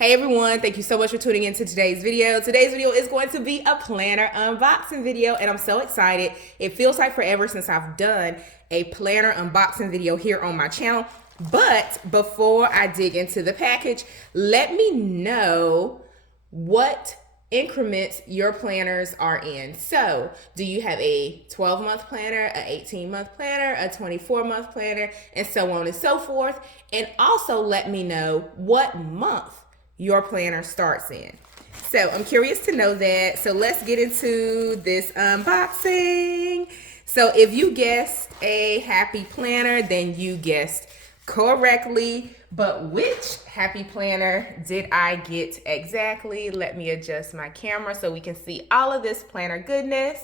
Hey everyone, thank you so much for tuning into today's video. Today's video is going to be a planner unboxing video and I'm so excited. It feels like forever since I've done a planner unboxing video here on my channel. But before I dig into the package, let me know what increments your planners are in. So do you have a 12-month planner, an 18-month planner, a 24-month planner, and so on and so forth? And also let me know what month your planner starts in. So I'm curious to know that. So let's get into this unboxing. So if you guessed a happy planner, then you guessed correctly. But which happy planner did I get exactly? Let me adjust my camera so we can see all of this planner goodness.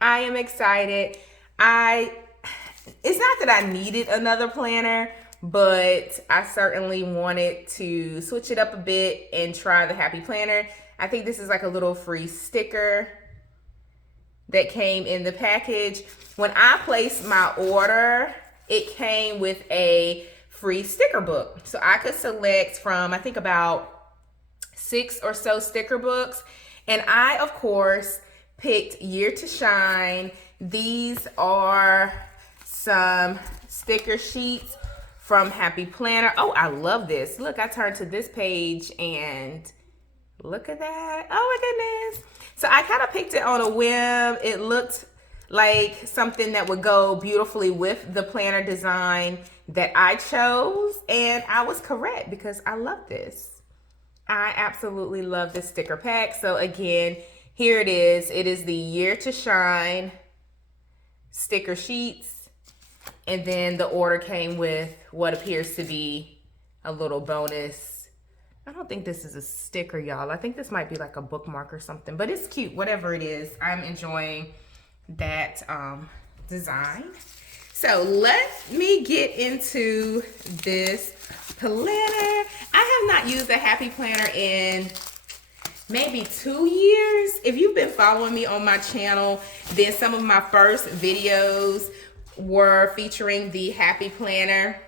I am excited. It's not that I needed another planner, but I certainly wanted to switch it up a bit and try the Happy Planner. I think this is like a little free sticker that came in the package. When I placed my order, it came with a free sticker book. So I could select from, I think, about 6 or so sticker books. And I, of course, picked Year to Shine. These are some sticker sheets from Happy Planner. Oh, I love this. Look, I turned to this page and look at that. Oh my goodness. So I kind of picked it on a whim. It looked like something that would go beautifully with the planner design that I chose. And I was correct because I love this. I absolutely love this sticker pack. So again, here it is. It is the Year to Shine sticker sheets. And then the order came with what appears to be a little bonus. I don't think this is a sticker, y'all. I think this might be like a bookmark or something, but it's cute. Whatever it is, I'm enjoying that design. So let me get into this planner. I have not used a Happy Planner in maybe 2 years. If you've been following me on my channel, then some of my first videos were featuring the Happy Planner.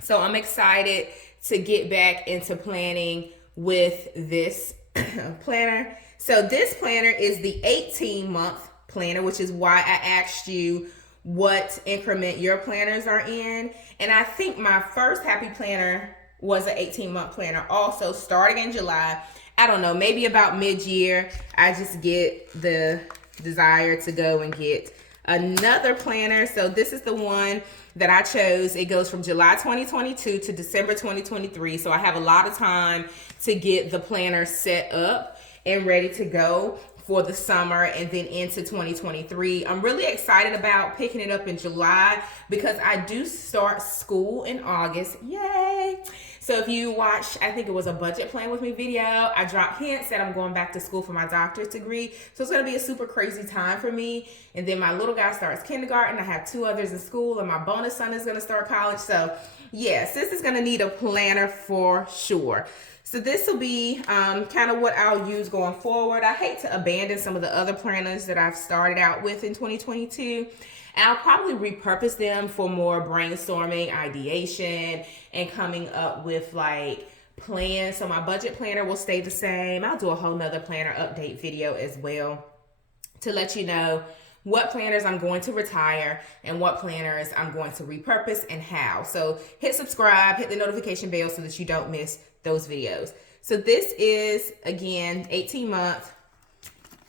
So I'm excited to get back into planning with this planner. So this planner is the 18-month planner, which is why I asked you what increment your planners are in. And I think my first Happy Planner was an 18-month planner also, starting in July. I don't know, maybe about mid-year, I just get the desire to go and get another planner. So this is the one that I chose. It goes from July 2022 to December 2023. So I have a lot of time to get the planner set up and ready to go for the summer and then into 2023. I'm really excited about picking it up in July because I do start school in August. Yay! So if you watch, I think it was a budget plan with me video, I dropped hints that I'm going back to school for my doctorate degree. So it's going to be a super crazy time for me. And then my little guy starts kindergarten. I have 2 others in school and my bonus son is going to start college. So yes, this is going to need a planner for sure. So this will be kind of what I'll use going forward. I hate to abandon some of the other planners that I've started out with in 2022. And I'll probably repurpose them for more brainstorming, ideation, and coming up with like plans. So my budget planner will stay the same. I'll do a whole nother planner update video as well to let you know what planners I'm going to retire and what planners I'm going to repurpose and how. So hit subscribe, hit the notification bell so that you don't miss those videos. So this is, again, 18-month.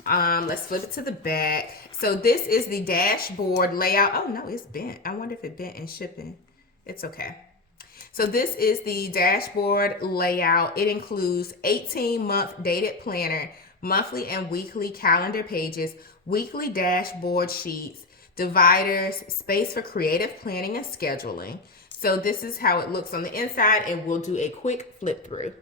Let's flip it to the back. So this is the dashboard layout. Oh no, it's bent. I wonder if it bent in shipping. It's okay. So this is the dashboard layout. It includes 18-month dated planner, monthly and weekly calendar pages, weekly dashboard sheets, dividers, space for creative planning and scheduling. So this is how it looks on the inside, and we'll do a quick flip through.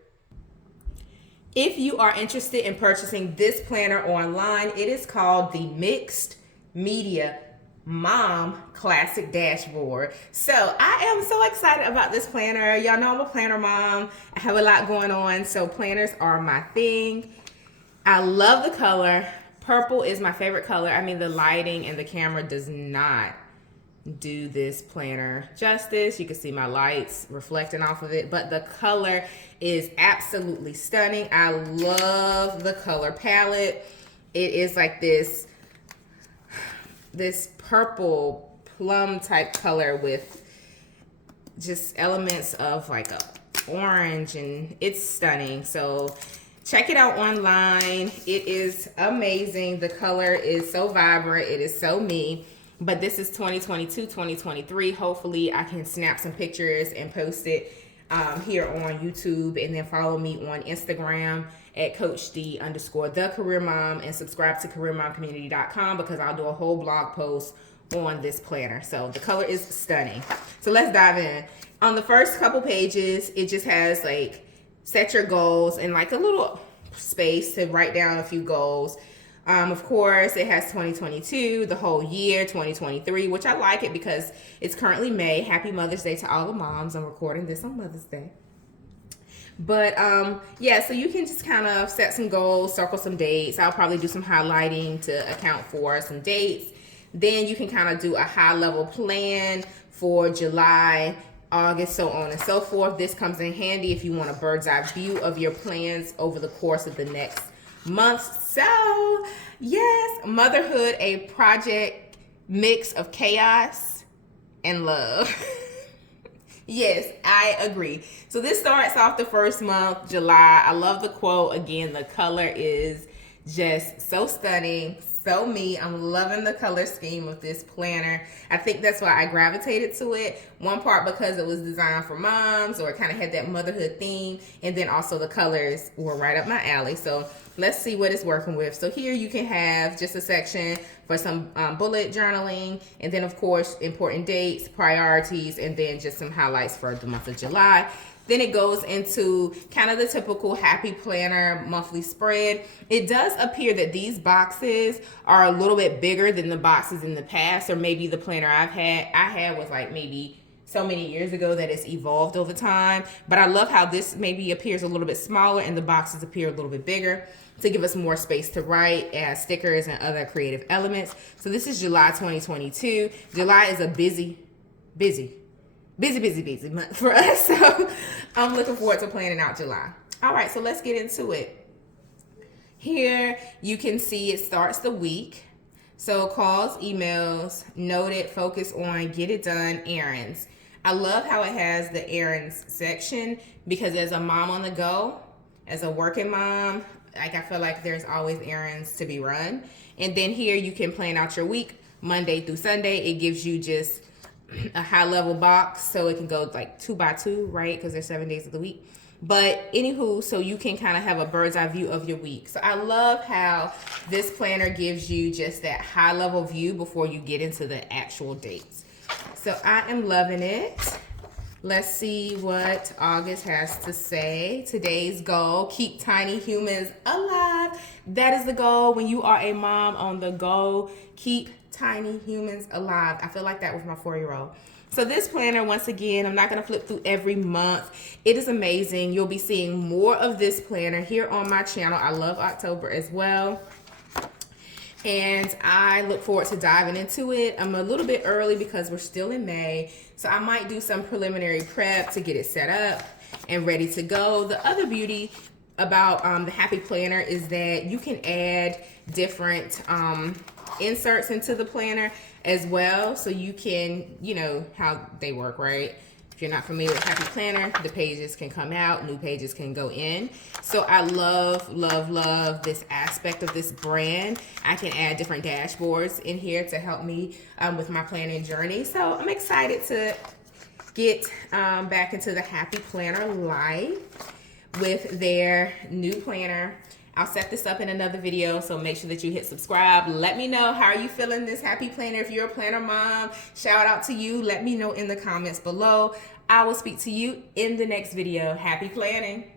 If you are interested in purchasing this planner online, it is called the Mixed Media Mom Classic Dashboard. So I am so excited about this planner. Y'all know I'm a planner mom. I have a lot going on, so planners are my thing. I love the color. Purple is my favorite color. I mean, the lighting and the camera does not do this planner justice. You can see my lights reflecting off of it, but the color is absolutely stunning. I love the color palette. It is like this purple plum type color with just elements of like a orange, and it's stunning. So check it out online. It is amazing. The color is so vibrant. It is so me. But this is 2022, 2023. Hopefully I can snap some pictures and post it here on YouTube, and then follow me on Instagram at CoachD_the_career mom, and subscribe to careermomcommunity.com, because I'll do a whole blog post on this planner. So the color is stunning. So let's dive in. On the first couple pages, it just has like set your goals and like a little space to write down a few goals. Of course, it has 2022, the whole year, 2023, which I like it because it's currently May. Happy Mother's Day to all the moms. I'm recording this on Mother's Day. But yeah, so you can just kind of set some goals, circle some dates. I'll probably do some highlighting to account for some dates. Then you can kind of do a high level plan for July, August, so on and so forth. This comes in handy if you want a bird's eye view of your plans over the course of the next month. So yes, motherhood, a project mix of chaos and love. Yes, I agree. So this starts off the first month, July. I love the quote. Again, the color is just so stunning, so me. I'm loving the color scheme of this planner. I think that's why I gravitated to it. One part because it was designed for moms, or it kind of had that motherhood theme, and then also the colors were right up my alley. So let's see what it's working with. So here you can have just a section for some bullet journaling, and then of course important dates, priorities, and then just some highlights for the month of July. Then it goes into kind of the typical happy planner monthly spread. It does appear that these boxes are a little bit bigger than the boxes in the past, or maybe the planner I had was like maybe so many years ago that it's evolved over time. But I love how this maybe appears a little bit smaller and the boxes appear a little bit bigger to give us more space to write, add stickers and other creative elements. So this is July 2022. July is a busy month for us. So I'm looking forward to planning out July. All right, so let's get into it. Here you can see it starts the week. So calls, emails, noted, focus on, get it done, errands. I love how it has the errands section, because as a mom on the go, as a working mom, like I feel like there's always errands to be run. And then here you can plan out your week, Monday through Sunday. It gives you just a high level box, so it can go like 2 by 2, right? Because there's 7 days of the week. But anywho, so you can kind of have a bird's eye view of your week. So I love how this planner gives you just that high level view before you get into the actual dates. So I am loving it. Let's see what August has to say. Today's goal: keep tiny humans alive. That is the goal when you are a mom on the go. Keep tiny humans alive. I feel like that with my 4-year-old. So this planner, once again, I'm not going to flip through every month. It is amazing. You'll be seeing more of this planner here on my channel. I love October as well, and I look forward to diving into it. I'm a little bit early because we're still in May, so I might do some preliminary prep to get it set up and ready to go. The other beauty about the Happy Planner is that you can add different inserts into the planner as well, so you can, you know how they work, right? If you're not familiar with Happy Planner, the pages can come out, new pages can go in. So I love this aspect of this brand. I can add different dashboards in here to help me with my planning journey. So I'm excited to get back into the Happy Planner life with their new planner. I'll set this up in another video, so make sure that you hit subscribe. Let me know, how are you feeling this Happy Planner? If you're a planner mom, shout out to you. Let me know in the comments below. I will speak to you in the next video. Happy planning.